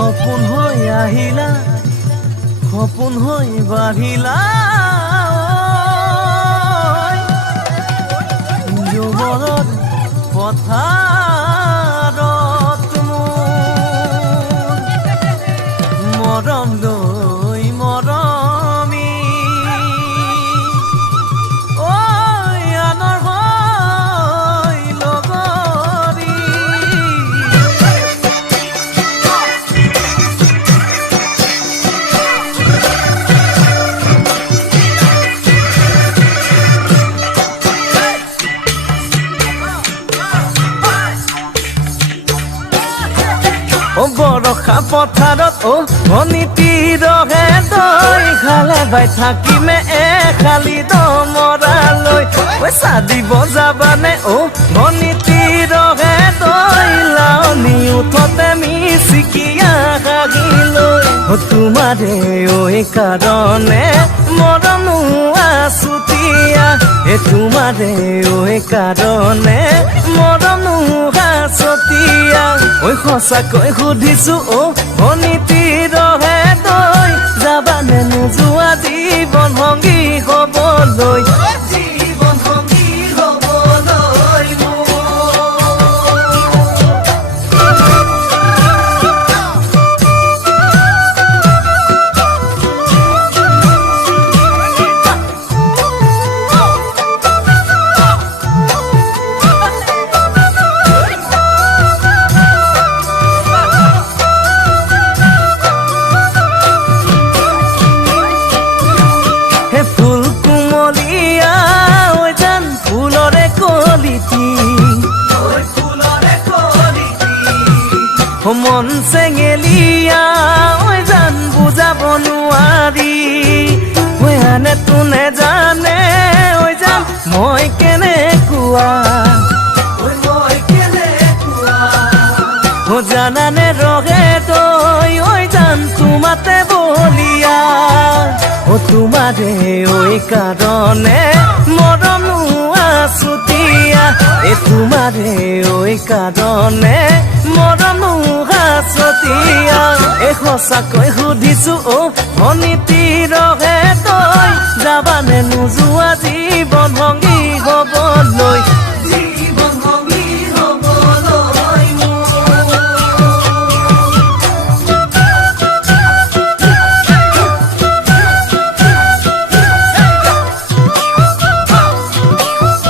সপোন হৈ আহিলা সপোন হৈ বাঢ়িলা যুৱৰত পথাৰত মৰম লৈ মৰমি আনৰ হৈ লগৰী বৰষা পথাৰত ভনীতি ৰহে দৈ খালে বাই থাকিমে খালি দমৰালৈ পইচা দিব যাবানে ভনীতি ৰহে দৈ লাউনি উঠতে মিচিকিয়া হাগিলৈ তোমাৰে কাৰণে মৰমো আছুতীয়া তোমাৰে কাৰণে মৰমো আছতীয়া সঁচাকৈ সুধিছো ভনীতি ৰহে দৈ যাবানে নোযোৱা জীৱন সংগী হ'বলৈ জীৱন সংগী হ'বলৈ মন চেঙেলিয়া জান বুজাব নোৱাৰি আনে তোনে জানে জান মই কেনেকুৱা জানানে ৰহে তই জান তোমাতে বলিয়া তোমাৰে কাৰণে মৰমো আছুতীয়া তোমাৰে কাৰণে মৰমো আছতীয়া সঁচাকৈ সুধিছো ভনীতি ৰহে